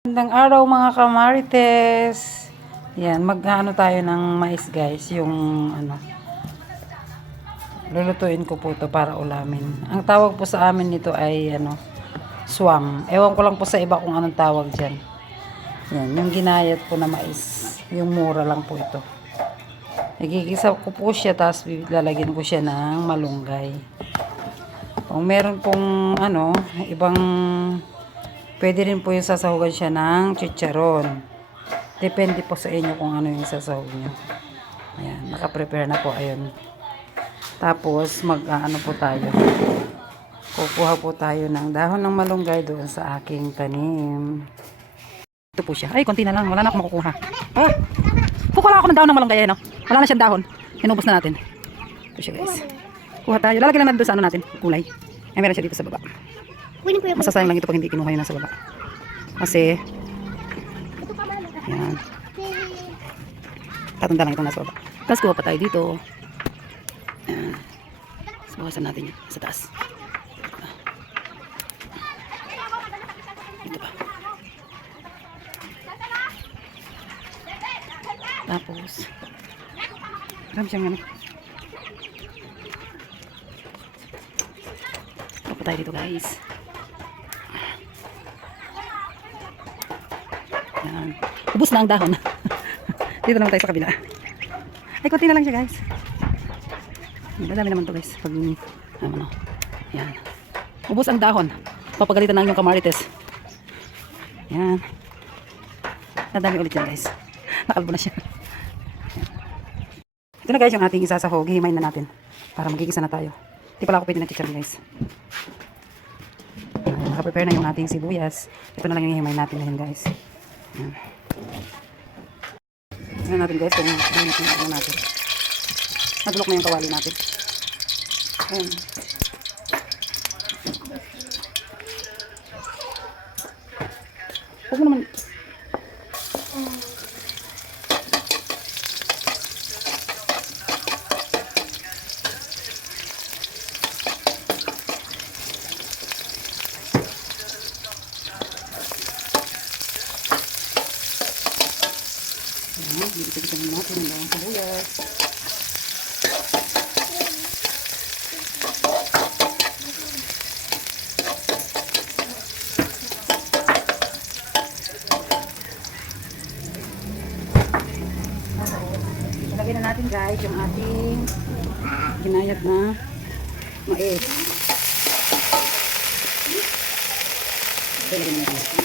Magandang araw mga kamarites. Yan, mag-ano tayo ng mais guys, yung ano. Lulutuin ko po 'to para ulamin. Ang tawag po sa amin nito ay ano, swam. Ewan ko lang po sa iba kung anong tawag diyan. Yan, yung ginayat po na mais. Yung mura lang po ito. Igigisa ko po siya, tapos lalagyan ko siya ng malunggay. Kung meron pong ano, ibang pwede rin po yung sasahugan siya ng chicharon. Depende po sa inyo kung ano yung sasahog nyo. Ayan, nakaprepare na po. Ayun. Tapos, mag-ano po tayo. Kukuha po tayo ng dahon ng malunggay doon sa aking tanim. Ito po siya. Ay, konti na lang. Wala na akong makukuha. Ah! Kukuha ako ng dahon ng malunggay. No? Wala na siyang dahon. Inubos na natin. Ito siya guys. Kuha tayo. Lalagyan lang natin doon sa ano natin. Kulay. Ay, meron siya dito sa baba. Masasayang lang ito pag hindi kinuha yun nasa baba. Kasi, yan. Tatanda lang itong nasa baba. Tapos kuha pa tayo dito. Yan. Tapos bawasan natin yun sa taas. Ito pa. Tapos, marami siyang ano. Kuha pa tayo dito guys. Yan. Ubus na ang dahon. Dito naman tayo sa kabila. Ay, konti na lang siya guys. Madami naman to guys. Pag, ano, yan. Ubus ang dahon. Papagalitan na yung kamarites. Yan. Nadami ulit yan guys. Nakalbo na siya. Yan. Ito na guys yung ating isasahog. Hihimayin na natin. Para magigisa na tayo. Hindi pala ako pwede na chicharon guys. Nakaprepare na yung ating sibuyas. Ito na lang yung hihimayin natin ngayon guys. Yan. Tignan natin guys kung ano natin. Nadulok na yung kawali natin. Ayan. Huwag mo naman. Bibigyan natin ng bawang sibuyas. Ilagay na natin guys yung ating ginayat na mais. Ilagay na natin.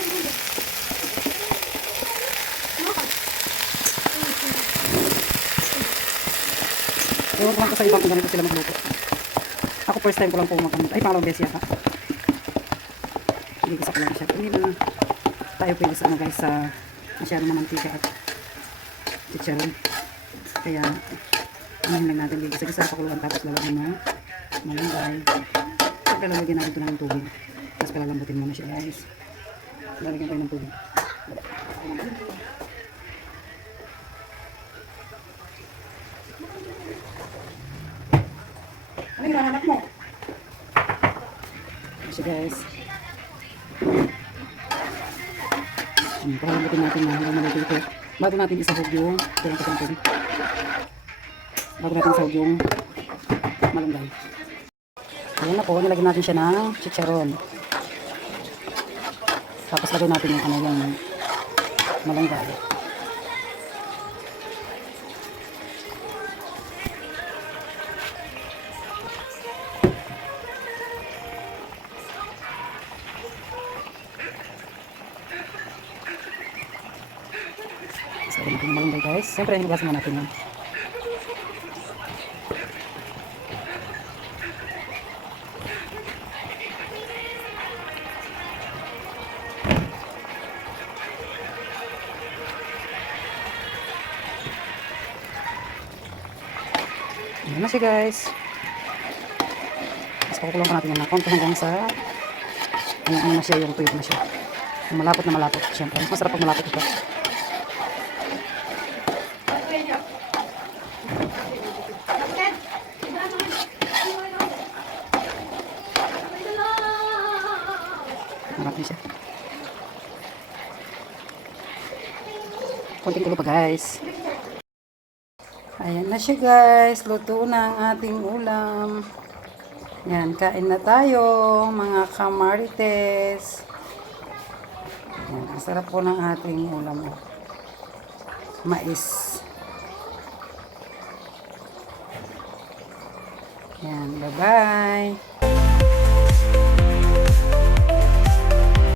Ewan ko lang ko sa ibang kung ganito sila magluto. Ako first time ko lang po makamit. Ay, pangalawang beses yata. Hindi ko sa lang siya. Hindi na tayo pwede sa ano guys sa masyado na mantika at chicharon. Kaya, ano lang natin dito. Sa isa pakuluan tapos lalagyan na malunggay. Pagkalagyan natin ito ng tubig. Tapos palalambutin muna siya guys. Lalagyan tayo ng tubig. Ano yung hanap mo? So guys. Pakalambutin natin na hanggang malito ito. Bago natin isahog yung bago natin isahog yung malunggay. Ayan na po. Nilagyan natin siya ng chicharon. Tapos lagyan natin yung ano yung malunggay. So, lagyan natin yung malunggay guys. Siyempre, hinugasan mo natin yun. Ayan na siya guys. Tapos pakukulong pa natin yung nakonto hanggang sa ano na siya, yung tuyok na siya. Yung malapot na malapot. Siyempre, mas masarap pag malapot ito. Malapot siya. Konting kulo pa guys. Ayan na siya guys. Luto na ang ating ulam. Yan, kain na tayo mga kamarites. Yan, ang sarap po ng ating ulam. Mais. Yan, bye-bye.